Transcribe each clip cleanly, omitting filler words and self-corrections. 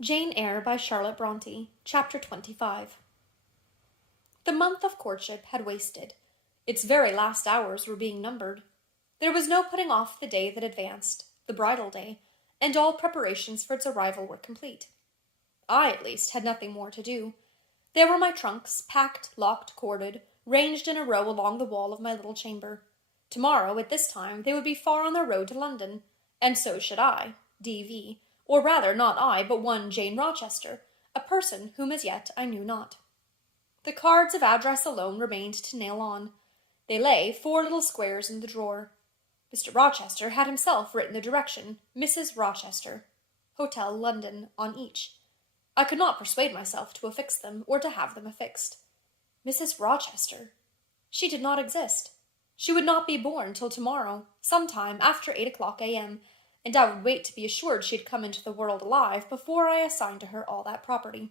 Jane Eyre by Charlotte Bronte, Chapter 25. The month of courtship had wasted. Its very last hours were being numbered. There was no putting off the day that advanced, the bridal day, and all preparations for its arrival were complete. I, at least, had nothing more to do. There were my trunks, packed, locked, corded, ranged in a row along the wall of my little chamber. Tomorrow, at this time, they would be far on their road to London, and so should I, D.V., or rather not I, but one Jane Rochester, a person whom as yet I knew not. The cards of address alone remained to nail on. They lay, 4 little squares, in the drawer. Mr. Rochester had himself written the direction, Mrs. Rochester, Hotel London, on each. I could not persuade myself to affix them, or to have them affixed. Mrs. Rochester. She did not exist. She would not be born till tomorrow, some time after 8 o'clock a.m., and I would wait to be assured she had come into the world alive before I assigned to her all that property.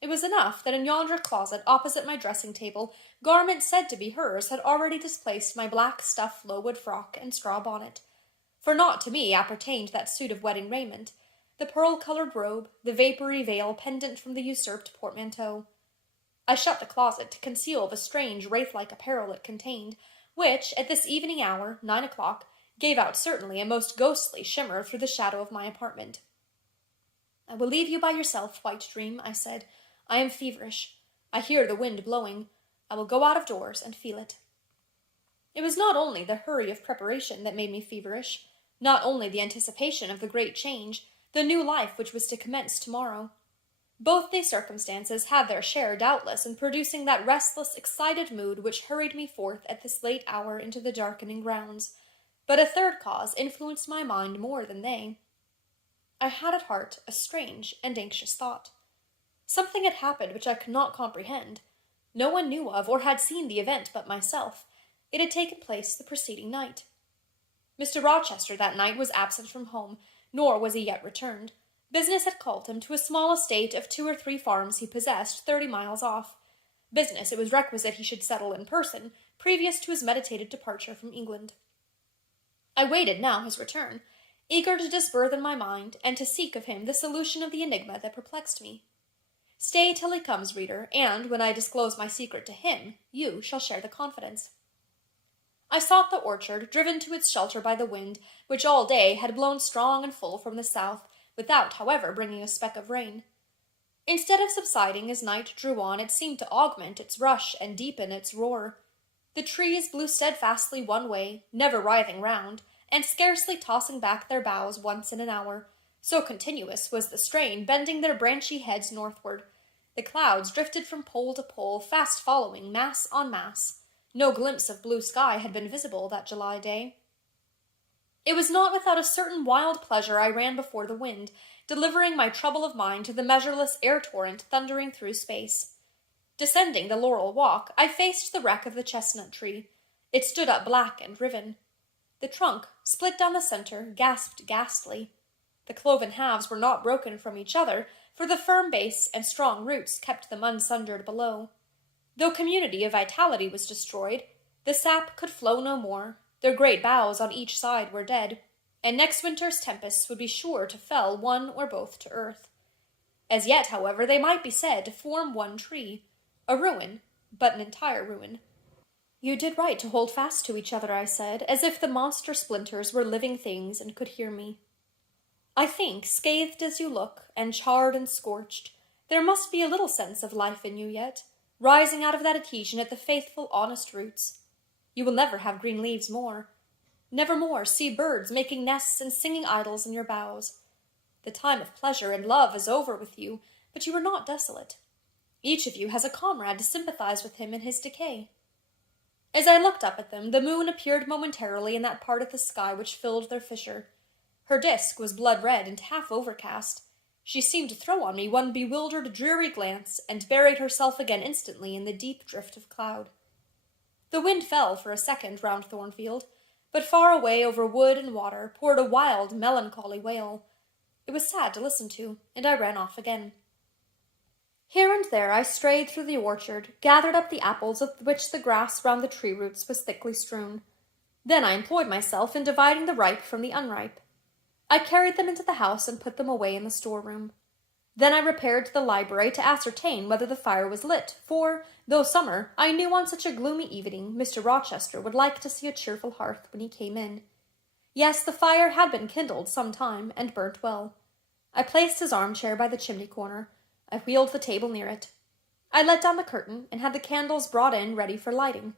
It was enough that in yonder closet opposite my dressing-table, garments said to be hers had already displaced my black stuff Lowood frock and straw bonnet, for not to me appertained that suit of wedding raiment, the pearl-colored robe, the vapory veil pendant from the usurped portmanteau. I shut the closet to conceal the strange wraith-like apparel it contained, which, at this evening hour, 9 o'clock, gave out certainly a most ghostly shimmer through the shadow of my apartment. "I will leave you by yourself, White Dream," I said. "I am feverish. I hear the wind blowing. I will go out of doors and feel it." It was not only the hurry of preparation that made me feverish, not only the anticipation of the great change, the new life which was to commence tomorrow. Both these circumstances had their share, doubtless, in producing that restless, excited mood which hurried me forth at this late hour into the darkening grounds. But a third cause influenced my mind more than they. I had at heart a strange and anxious thought. Something had happened which I could not comprehend. No one knew of or had seen the event but myself. It had taken place the preceding night. Mr. Rochester that night was absent from home, nor was he yet returned. Business had called him to a small estate of 2 or 3 farms he possessed 30 miles off. Business it was requisite he should settle in person, previous to his meditated departure from England. I waited now his return, eager to disburthen my mind, and to seek of him the solution of the enigma that perplexed me. Stay till he comes, reader, and, when I disclose my secret to him, you shall share the confidence. I sought the orchard, driven to its shelter by the wind, which all day had blown strong and full from the south, without, however, bringing a speck of rain. Instead of subsiding as night drew on, it seemed to augment its rush and deepen its roar. The trees blew steadfastly one way, never writhing round, and scarcely tossing back their boughs once in an hour. So continuous was the strain, bending their branchy heads northward. The clouds drifted from pole to pole, fast following, mass on mass. No glimpse of blue sky had been visible that July day. It was not without a certain wild pleasure I ran before the wind, delivering my trouble of mind to the measureless air-torrent thundering through space. Descending the laurel walk, I faced the wreck of the chestnut tree. It stood up black and riven. The trunk, split down the center, gasped ghastly. The cloven halves were not broken from each other, for the firm base and strong roots kept them unsundered below. Though community of vitality was destroyed, the sap could flow no more. Their great boughs on each side were dead, and next winter's tempests would be sure to fell one or both to earth. As yet, however, they might be said to form one tree, a ruin, but an entire ruin. "You did right to hold fast to each other," I said, as if the monster splinters were living things and could hear me. "I think, scathed as you look, and charred and scorched, there must be a little sense of life in you yet, rising out of that adhesion at the faithful, honest roots. You will never have green leaves more. Never more see birds making nests and singing idyls in your boughs. The time of pleasure and love is over with you, but you are not desolate. Each of you has a comrade to sympathize with him in his decay." As I looked up at them, the moon appeared momentarily in that part of the sky which filled their fissure. Her disk was blood-red and half overcast. She seemed to throw on me one bewildered, dreary glance, and buried herself again instantly in the deep drift of cloud. The wind fell for a second round Thornfield, but far away over wood and water poured a wild, melancholy wail. It was sad to listen to, and I ran off again. Here and there I strayed through the orchard, gathered up the apples with which the grass round the tree roots was thickly strewn. Then I employed myself in dividing the ripe from the unripe. I carried them into the house and put them away in the storeroom. Then I repaired to the library to ascertain whether the fire was lit, for, though summer, I knew on such a gloomy evening Mr. Rochester would like to see a cheerful hearth when he came in. Yes, the fire had been kindled some time, and burnt well. I placed his armchair by the chimney-corner. I wheeled the table near it. I let down the curtain, and had the candles brought in ready for lighting.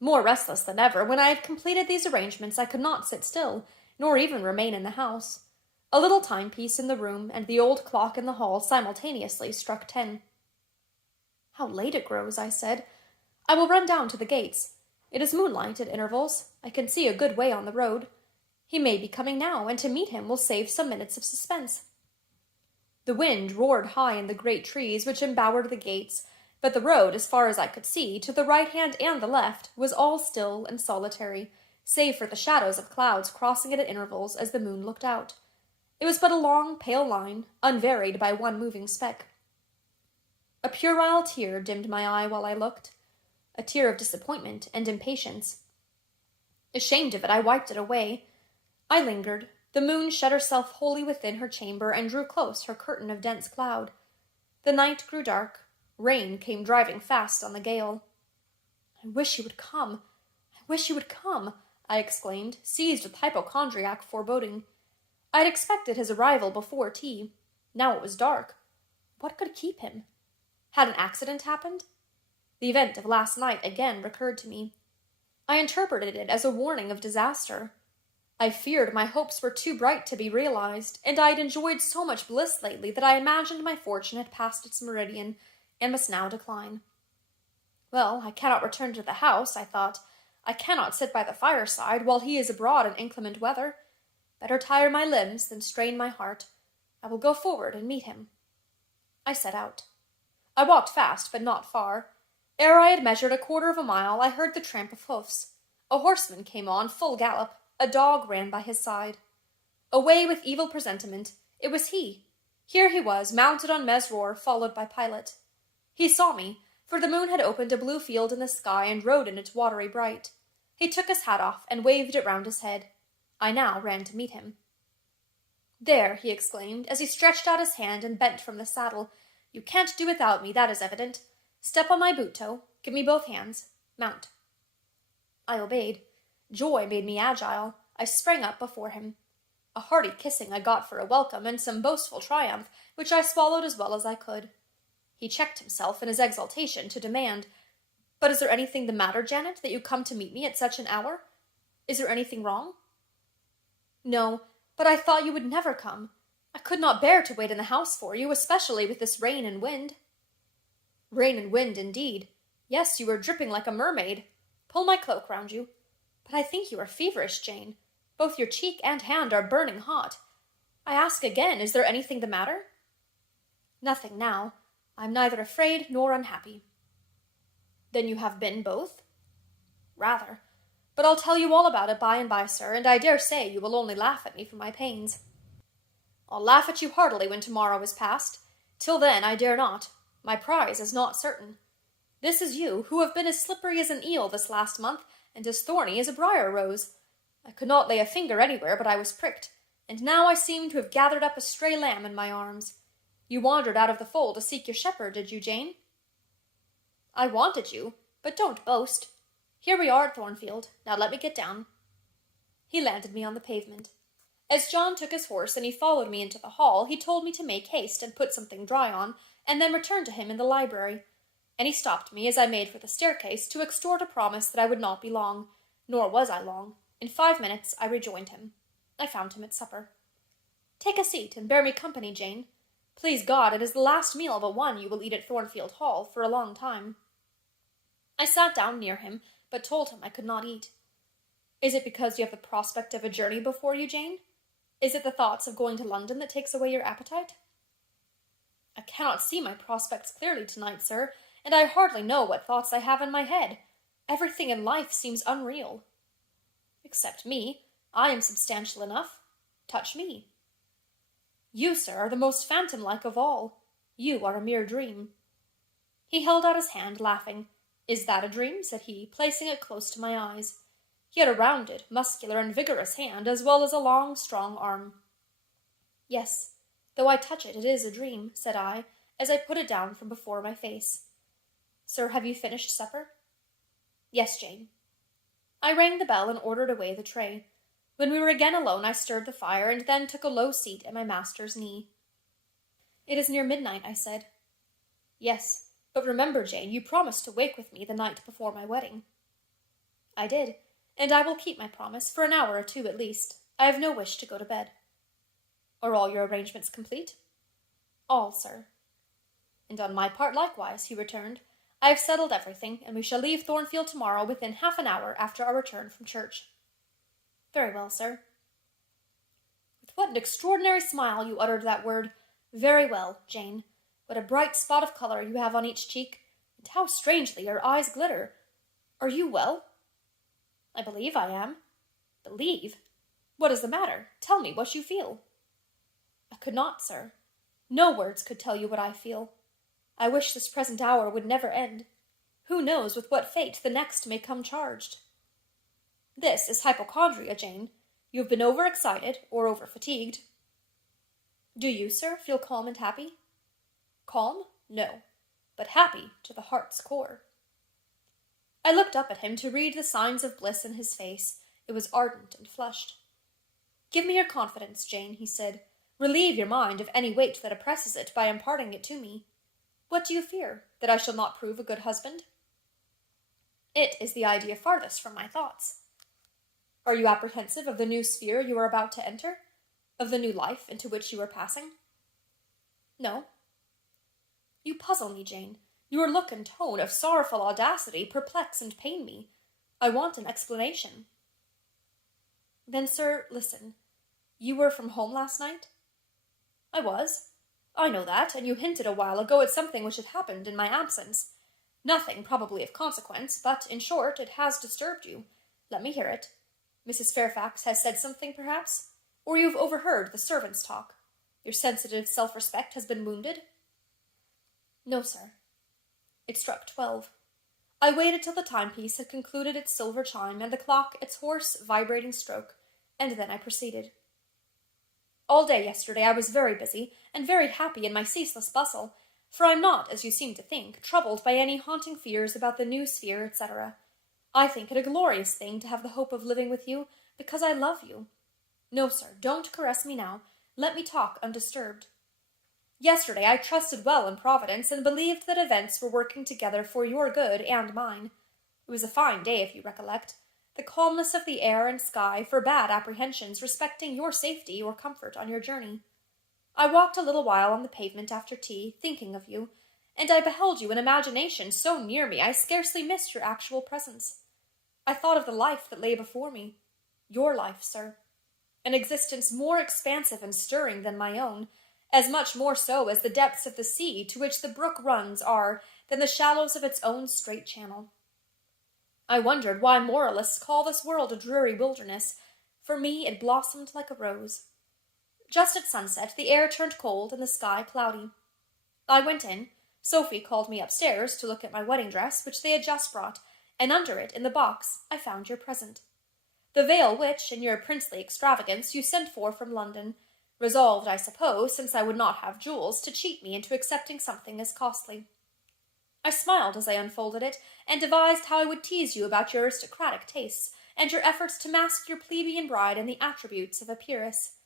More restless than ever, when I had completed these arrangements I could not sit still, nor even remain in the house. A little timepiece in the room and the old clock in the hall simultaneously struck 10. "How late it grows," I said. "I will run down to the gates. It is moonlight at intervals. I can see a good way on the road. He may be coming now, and to meet him will save some minutes of suspense." The wind roared high in the great trees which embowered the gates, but the road, as far as I could see, to the right hand and the left, was all still and solitary, save for the shadows of clouds crossing it at intervals as the moon looked out. It was but a long, pale line, unvaried by one moving speck. A puerile tear dimmed my eye while I looked, a tear of disappointment and impatience. Ashamed of it, I wiped it away. I lingered. The moon shut herself wholly within her chamber and drew close her curtain of dense cloud. The night grew dark. Rain came driving fast on the gale. "I wish you would come. I wish you would come," I exclaimed, seized with hypochondriac foreboding. I had expected his arrival before tea. Now it was dark. What could keep him? Had an accident happened? The event of last night again recurred to me. I interpreted it as a warning of disaster. I feared my hopes were too bright to be realized, and I had enjoyed so much bliss lately that I imagined my fortune had passed its meridian, and must now decline. Well, I cannot return to the house, I thought. I cannot sit by the fireside while he is abroad in inclement weather. Better tire my limbs than strain my heart. I will go forward and meet him. I set out. I walked fast, but not far. Ere I had measured a quarter of a mile, I heard the tramp of hoofs. A horseman came on full gallop. A dog ran by his side. Away with evil presentiment, it was he. Here he was, mounted on Mesrour, followed by Pilot. He saw me, for the moon had opened a blue field in the sky and rode in it watery bright. He took his hat off and waved it round his head. I now ran to meet him. "There," he exclaimed, as he stretched out his hand and bent from the saddle. "You can't do without me, that is evident. Step on my boot toe. Give me both hands. Mount." I obeyed. Joy made me agile. I sprang up before him. A hearty kissing I got for a welcome, and some boastful triumph, which I swallowed as well as I could. He checked himself in his exultation to demand, "But is there anything the matter, Janet, that you come to meet me at such an hour? Is there anything wrong?" "No, but I thought you would never come. I could not bear to wait in the house for you, especially with this rain and wind." "Rain and wind, indeed. Yes, you are dripping like a mermaid. Pull my cloak round you. But I think you are feverish, Jane. Both your cheek and hand are burning hot. I ask again, is there anything the matter?" "Nothing now. I am neither afraid nor unhappy." "Then you have been both?" "Rather. But I'll tell you all about it by and by, sir, and I dare say you will only laugh at me for my pains." "I'll laugh at you heartily when tomorrow is past. Till then I dare not. My prize is not certain. This is you, who have been as slippery as an eel this last month, and as thorny as a briar rose. I could not lay a finger anywhere but I was pricked, and now I seem to have gathered up a stray lamb in my arms. You wandered out of the fold to seek your shepherd, did you, Jane?" "I wanted you, but don't boast. Here we are at Thornfield. Now let me get down." He landed me on the pavement. As John took his horse and he followed me into the hall, he told me to make haste and put something dry on, and then return to him in the library. And he stopped me as I made for the staircase to extort a promise that I would not be long, nor was I long. In 5 minutes I rejoined him. I found him at supper. "Take a seat and bear me company, Jane. Please God, it is the last meal but one you will eat at Thornfield Hall for a long time." I sat down near him, but told him I could not eat. "Is it because you have the prospect of a journey before you, Jane? Is it the thoughts of going to London that takes away your appetite?" "I cannot see my prospects clearly tonight, sir, and I hardly know what thoughts I have in my head. Everything in life seems unreal." "Except me. I am substantial enough. Touch me." "You, sir, are the most phantom-like of all. You are a mere dream." He held out his hand, laughing. "Is that a dream?" said he, placing it close to my eyes. He had a rounded, muscular, and vigorous hand, as well as a long, strong arm. "Yes, Though I touch it, it is a dream, said I, as I put it down from before my face. Sir, have you finished supper? Yes, Jane. I rang the bell and ordered away the tray. When we were again alone, I stirred the fire, and then took a low seat at my master's knee. It is near midnight, I said. Yes, but remember, Jane, you promised to wake with me the night before my wedding. I did, and I will keep my promise, for an hour or two at least. I have no wish to go to bed. Are all your arrangements complete? All, sir. And on my part likewise, he returned. I have settled everything, and we shall leave Thornfield tomorrow within half an hour after our return from church. Very well, sir. With what an extraordinary smile you uttered that word, very well, Jane. What a bright spot of colour you have on each cheek, and how strangely your eyes glitter. Are you well? I believe I am. Believe? What is the matter? Tell me what you feel. I could not, sir. No words could tell you what I feel. I wish this present hour would never end. Who knows with what fate the next may come charged? This is hypochondria, Jane. You have been overexcited or overfatigued. Do you, sir, feel calm and happy? Calm? No, but happy to the heart's core. I looked up at him to read the signs of bliss in his face. It was ardent and flushed. Give me your confidence, Jane, he said. Relieve your mind of any weight that oppresses it by imparting it to me. What do you fear? That I shall not prove a good husband? It is the idea farthest from my thoughts. Are you apprehensive of the new sphere you are about to enter? Of the new life into which you are passing? No. You puzzle me, Jane. Your look and tone of sorrowful audacity perplex and pain me. I want an explanation. Then, sir, listen. You were from home last night? I was. I know that, and you hinted a while ago at something which had happened in my absence. Nothing probably of consequence, but, in short, it has disturbed you. Let me hear it. Mrs. Fairfax has said something, perhaps? Or you've overheard the servants' talk. Your sensitive self-respect has been wounded? No, sir. It struck 12. I waited till the timepiece had concluded its silver chime and the clock its hoarse, vibrating stroke, and then I proceeded. All day yesterday I was very busy, and very happy in my ceaseless bustle, for I am not, as you seem to think, troubled by any haunting fears about the new sphere, etc. I think it a glorious thing to have the hope of living with you, because I love you. No, sir, don't caress me now. Let me talk undisturbed. Yesterday I trusted well in Providence, and believed that events were working together for your good and mine. It was a fine day, if you recollect. The calmness of the air and sky forbade apprehensions respecting your safety or comfort on your journey. I walked a little while on the pavement after tea, thinking of you, and I beheld you in imagination so near me I scarcely missed your actual presence. I thought of the life that lay before me. Your life, sir. An existence more expansive and stirring than my own, as much more so as the depths of the sea to which the brook runs are than the shallows of its own straight channel. I wondered why moralists call this world a dreary wilderness. For me it blossomed like a rose. Just at sunset the air turned cold and the sky cloudy. I went in. Sophie called me upstairs to look at my wedding dress, which they had just brought, and under it, in the box, I found your present. The veil which, in your princely extravagance, you sent for from London, resolved, I suppose, since I would not have jewels, to cheat me into accepting something as costly. I smiled as I unfolded it, and devised how I would tease you about your aristocratic tastes, and your efforts to mask your plebeian bride in the attributes of a peeress.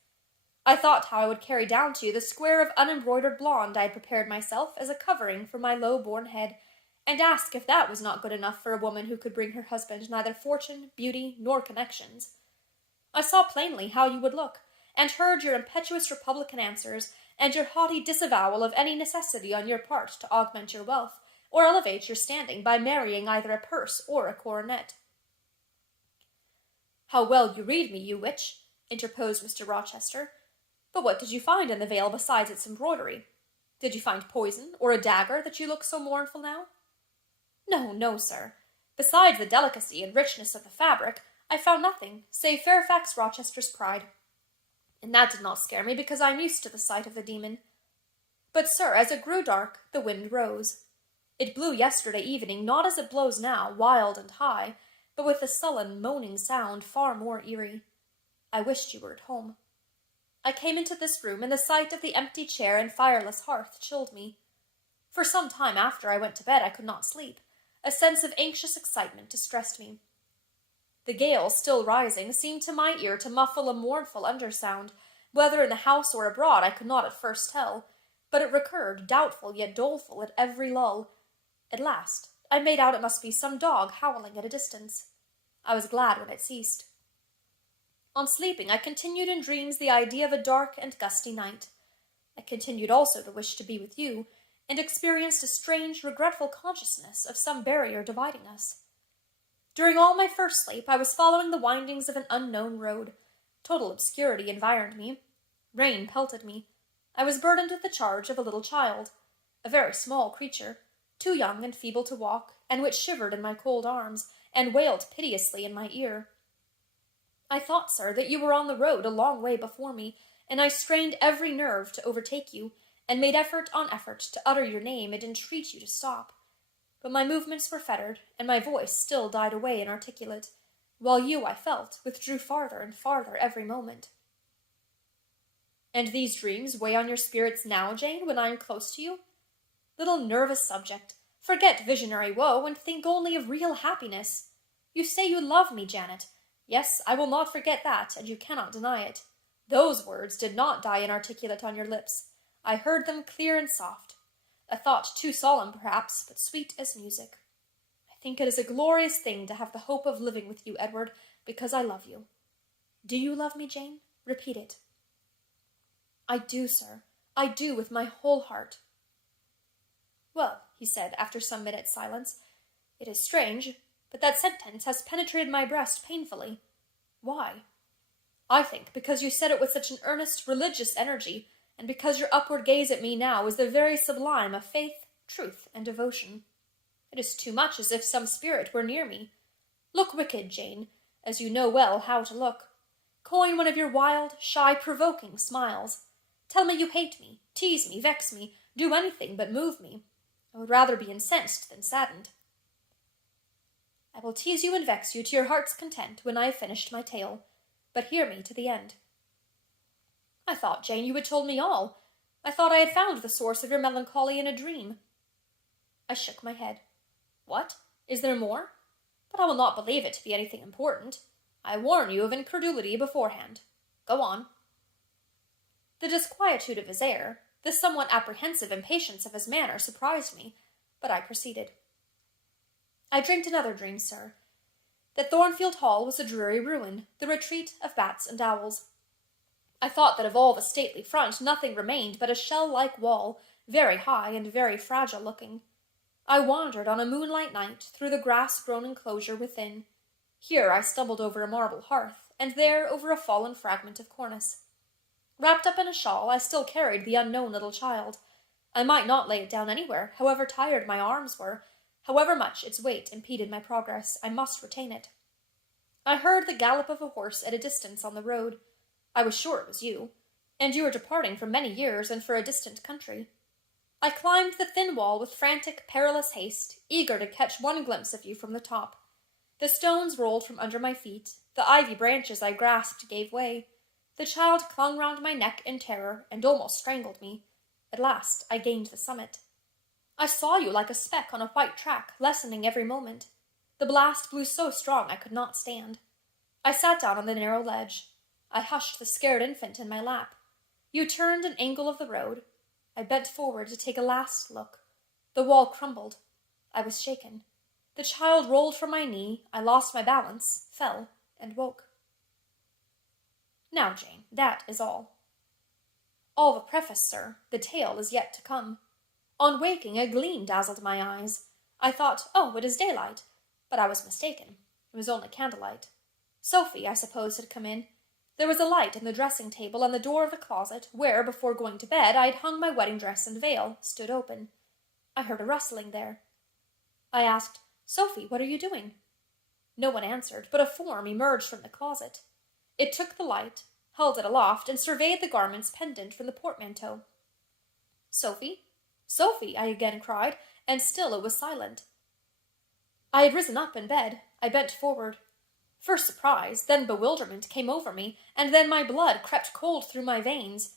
I thought how I would carry down to you the square of unembroidered blonde I had prepared myself as a covering for my low-born head, and ask if that was not good enough for a woman who could bring her husband neither fortune, beauty, nor connections. I saw plainly how you would look, and heard your impetuous republican answers, and your haughty disavowal of any necessity on your part to augment your wealth, or elevate your standing by marrying either a purse or a coronet. How well you read me, you witch, interposed Mr. Rochester. But what did you find in the veil besides its embroidery? Did you find poison, or a dagger, that you look so mournful now? No, no, sir. Besides the delicacy and richness of the fabric, I found nothing, save Fairfax Rochester's pride. And that did not scare me, because I am used to the sight of the demon. But, sir, as it grew dark, the wind rose. It blew yesterday evening, not as it blows now, wild and high, but with a sullen, moaning sound far more eerie. I wished you were at home. I came into this room, and the sight of the empty chair and fireless hearth chilled me. For some time after I went to bed I could not sleep. A sense of anxious excitement distressed me. The gale, still rising, seemed to my ear to muffle a mournful undersound. Whether in the house or abroad I could not at first tell, but it recurred, doubtful yet doleful, at every lull. At last I made out it must be some dog howling at a distance. I was glad when it ceased. On sleeping, I continued in dreams the idea of a dark and gusty night. I continued also to wish to be with you, and experienced a strange, regretful consciousness of some barrier dividing us. During all my first sleep, I was following the windings of an unknown road. Total obscurity environed me. Rain pelted me. I was burdened with the charge of a little child, a very small creature, too young and feeble to walk, and which shivered in my cold arms, and wailed piteously in my ear. I thought, sir, that you were on the road a long way before me, and I strained every nerve to overtake you, and made effort on effort to utter your name and entreat you to stop. But my movements were fettered, and my voice still died away inarticulate, while you, I felt, withdrew farther and farther every moment. And these dreams weigh on your spirits now, Jane, when I am close to you? Little nervous subject, forget visionary woe, and think only of real happiness. You say you love me, Janet. Yes, I will not forget that, and you cannot deny it. Those words did not die inarticulate on your lips. I heard them clear and soft. A thought too solemn, perhaps, but sweet as music. I think it is a glorious thing to have the hope of living with you, Edward, because I love you. Do you love me, Jane? Repeat it. I do, sir. I do, with my whole heart. Well, he said, after some minutes' silence, it is strange, but that sentence has penetrated my breast painfully. Why? I think because you said it with such an earnest, religious energy, and because your upward gaze at me now is the very sublime of faith, truth, and devotion. It is too much as if some spirit were near me. Look wicked, Jane, as you know well how to look. Coin one of your wild, shy, provoking smiles. Tell me you hate me, tease me, vex me, do anything but move me. I would rather be incensed than saddened. I will tease you and vex you to your heart's content when I have finished my tale, but hear me to the end. I thought, Jane, you had told me all. I thought I had found the source of your melancholy in a dream. I shook my head. What? Is there more? But I will not believe it to be anything important. I warn you of incredulity beforehand. Go on. The disquietude of his air, the somewhat apprehensive impatience of his manner surprised me, but I proceeded. I dreamed another dream, sir. That Thornfield Hall was a dreary ruin, the retreat of bats and owls. I thought that of all the stately front nothing remained but a shell-like wall, very high and very fragile-looking. I wandered on a moonlight night through the grass-grown enclosure within. Here I stumbled over a marble hearth, and there over a fallen fragment of cornice. Wrapped up in a shawl, I still carried the unknown little child. I might not lay it down anywhere, however tired my arms were, however much its weight impeded my progress. I must retain it. I heard the gallop of a horse at a distance on the road. I was sure it was you, and you were departing for many years and for a distant country. I climbed the thin wall with frantic, perilous haste, eager to catch one glimpse of you from the top. The stones rolled from under my feet. The ivy branches I grasped gave way. The child clung round my neck in terror and almost strangled me. At last I gained the summit. I saw you like a speck on a white track, lessening every moment. The blast blew so strong I could not stand. I sat down on the narrow ledge. I hushed the scared infant in my lap. You turned an angle of the road. I bent forward to take a last look. The wall crumbled. I was shaken. The child rolled from my knee. I lost my balance, fell, and woke. Now, Jane, that is all. All the preface, sir. The tale is yet to come. On waking, a gleam dazzled my eyes. I thought, oh, it is daylight. But I was mistaken. It was only candlelight. Sophie, I suppose, had come in. There was a light in the dressing-table, and the door of the closet, where, before going to bed, I had hung my wedding dress and veil, stood open. I heard a rustling there. I asked, Sophie, what are you doing? No one answered, but a form emerged from the closet. It took the light, held it aloft, and surveyed the garments pendant from the portmanteau. Sophie? Sophie, I again cried, and still it was silent. I had risen up in bed. I bent forward. First surprise, then bewilderment came over me, and then my blood crept cold through my veins.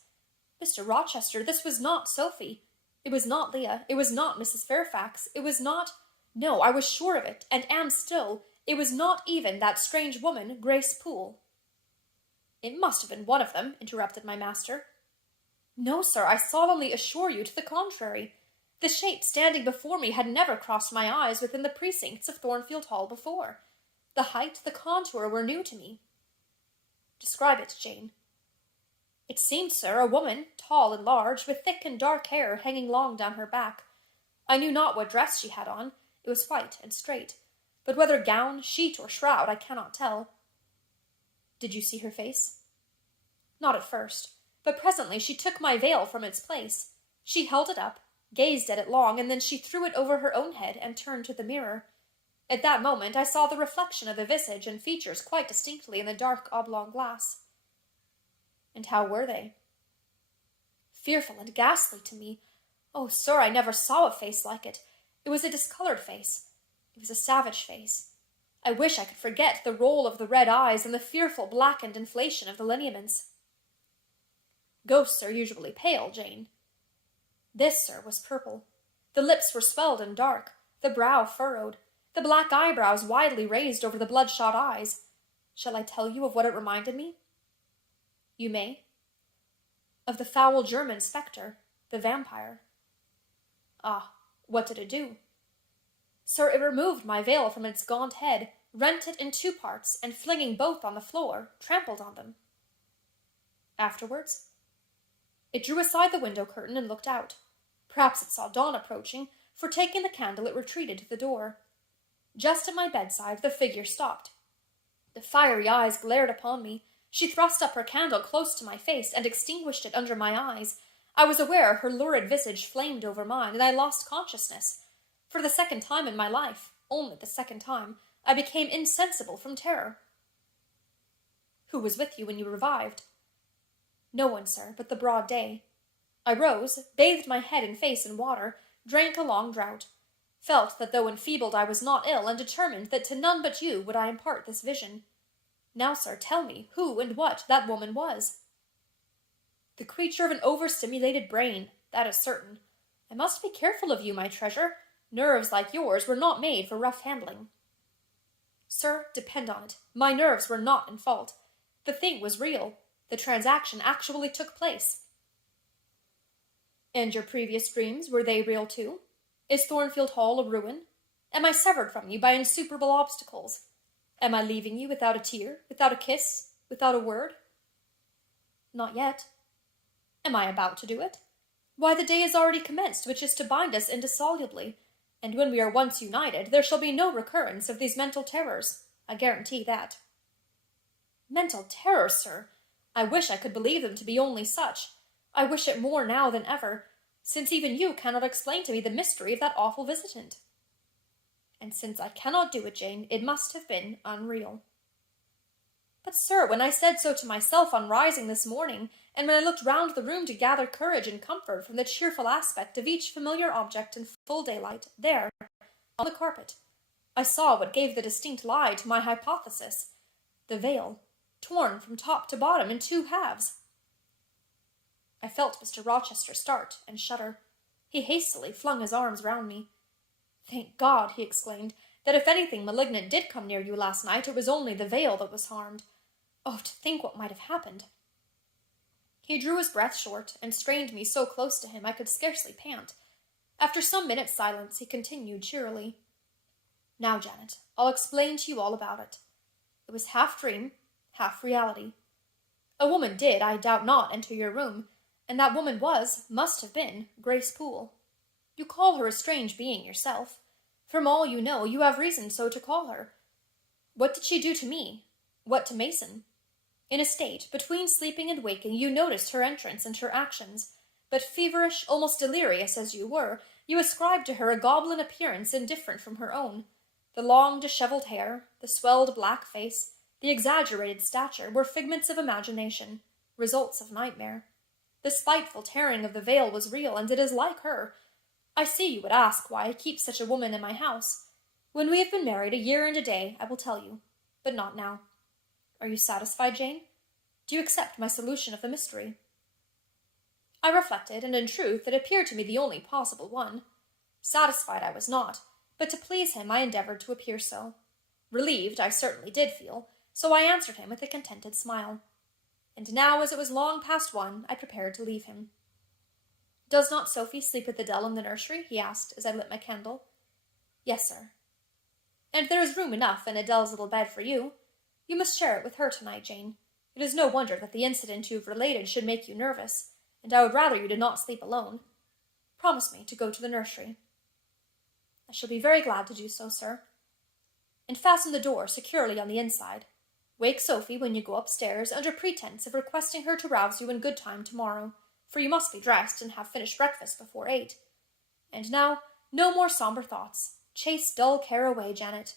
Mr. Rochester, this was not Sophie. It was not Leah. It was not Mrs. Fairfax. It was not— No, I was sure of it, and am still. It was not even that strange woman, Grace Poole. It must have been one of them, interrupted my master. No, sir, I solemnly assure you to the contrary. The shape standing before me had never crossed my eyes within the precincts of Thornfield Hall before. The height, the contour were new to me. Describe it, Jane. It seemed, sir, a woman, tall and large, with thick and dark hair hanging long down her back. I knew not what dress she had on. It was white and straight, but whether gown, sheet, or shroud, I cannot tell. Did you see her face? Not at first, but presently she took my veil from its place. She held it up, gazed at it long, and then she threw it over her own head and turned to the mirror. At that moment I saw the reflection of the visage and features quite distinctly in the dark oblong glass. And how were they? Fearful and ghastly to me. Oh, sir, I never saw a face like it. It was a discolored face. It was a savage face. I wish I could forget the roll of the red eyes and the fearful blackened inflation of the lineaments. Ghosts are usually pale, Jane. This, sir, was purple. The lips were swelled and dark, the brow furrowed, the black eyebrows widely raised over the bloodshot eyes. Shall I tell you of what it reminded me? You may. Of the foul German spectre, the vampire. Ah, what did it do? Sir, it removed my veil from its gaunt head, rent it in two parts, and flinging both on the floor, trampled on them. Afterwards? It drew aside the window curtain and looked out. Perhaps it saw dawn approaching, for taking the candle it retreated to the door. Just at my bedside the figure stopped. The fiery eyes glared upon me. She thrust up her candle close to my face and extinguished it under my eyes. I was aware her lurid visage flamed over mine, and I lost consciousness. For the second time in my life, only the second time, I became insensible from terror. Who was with you when you revived? No one, sir, but the broad day. I rose, bathed my head and face in water, drank a long draught, felt that though enfeebled I was not ill, and determined that to none but you would I impart this vision. Now, sir, tell me who and what that woman was. The creature of an overstimulated brain, that is certain. I must be careful of you, my treasure. Nerves like yours were not made for rough handling. Sir, depend on it, my nerves were not in fault. The thing was real. The transaction actually took place. And your previous dreams, were they real too? Is Thornfield Hall a ruin? Am I severed from you by insuperable obstacles? Am I leaving you without a tear, without a kiss, without a word? Not yet. Am I about to do it? Why, the day is already commenced which is to bind us indissolubly, and when we are once united, there shall be no recurrence of these mental terrors. I guarantee that. Mental terrors, sir! I wish I could believe them to be only such. I wish it more now than ever, since even you cannot explain to me the mystery of that awful visitant. And since I cannot do it, Jane, it must have been unreal. But, sir, when I said so to myself on rising this morning, and when I looked round the room to gather courage and comfort from the cheerful aspect of each familiar object in full daylight, there, on the carpet, I saw what gave the distinct lie to my hypothesis, the veil, torn from top to bottom in two halves. I felt Mr. Rochester start and shudder. He hastily flung his arms round me. Thank God, he exclaimed, that if anything malignant did come near you last night, it was only the veil that was harmed. Oh, to think what might have happened! He drew his breath short, and strained me so close to him I could scarcely pant. After some minutes' silence, he continued cheerily. Now, Janet, I'll explain to you all about it. It was half dream, half reality. A woman did, I doubt not, enter your room, and that woman must have been, Grace Poole. You call her a strange being yourself. From all you know, you have reason so to call her. What did she do to me? What to Mason? In a state, between sleeping and waking, you noticed her entrance and her actions, but feverish, almost delirious as you were, you ascribed to her a goblin appearance indifferent from her own. The long, dishevelled hair, the swelled black face, the exaggerated stature, were figments of imagination, results of nightmare. The spiteful tearing of the veil was real, and it is like her. I see you would ask why I keep such a woman in my house. When we have been married a year and a day, I will tell you. but not now. Are you satisfied, Jane? Do you accept my solution of the mystery? I reflected, and in truth it appeared to me the only possible one. Satisfied I was not, but to please him I endeavored to appear so. Relieved I certainly did feel, so I answered him with a contented smile. And now, as it was long past 1, I prepared to leave him. Does not Sophie sleep with Adele in the nursery? He asked, as I lit my candle. Yes, sir. And there is room enough in Adele's little bed for you. You must share it with her tonight, Jane. It is no wonder that the incident you have related should make you nervous, and I would rather you did not sleep alone. Promise me to go to the nursery. I shall be very glad to do so, sir. And fasten the door securely on the inside. Wake Sophie when you go upstairs, under pretence of requesting her to rouse you in good time tomorrow, for you must be dressed and have finished breakfast before 8. And now, no more sombre thoughts. Chase dull care away, Janet.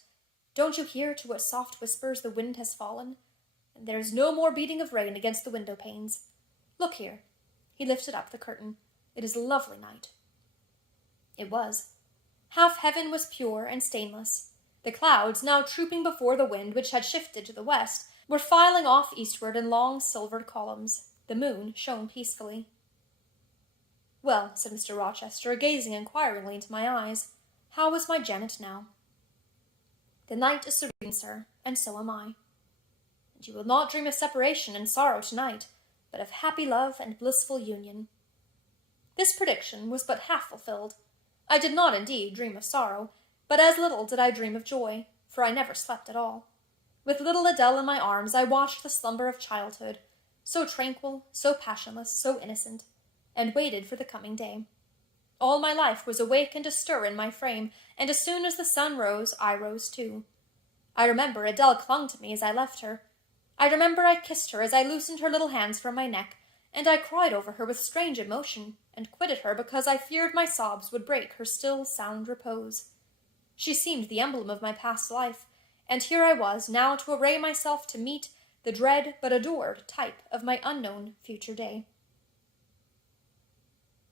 Don't you hear to what soft whispers the wind has fallen? And there is no more beating of rain against the window panes. Look here. He lifted up the curtain. It is a lovely night. It was. Half heaven was pure and stainless. The clouds, now trooping before the wind which had shifted to the west, were filing off eastward in long silvered columns. The moon shone peacefully. Well, said Mr. Rochester, gazing inquiringly into my eyes, how is my Janet now? The night is serene, sir, and so am I. And you will not dream of separation and sorrow tonight, but of happy love and blissful union. This prediction was but half fulfilled. I did not indeed dream of sorrow, but as little did I dream of joy, for I never slept at all. With little Adele in my arms, I watched the slumber of childhood, so tranquil, so passionless, so innocent, and waited for the coming day. All my life was awake and astir in my frame, and as soon as the sun rose, I rose too. I remember Adele clung to me as I left her. I remember I kissed her as I loosened her little hands from my neck, and I cried over her with strange emotion, and quitted her because I feared my sobs would break her still sound repose. She seemed the emblem of my past life, and here I was now to array myself to meet the dread but adored type of my unknown future day.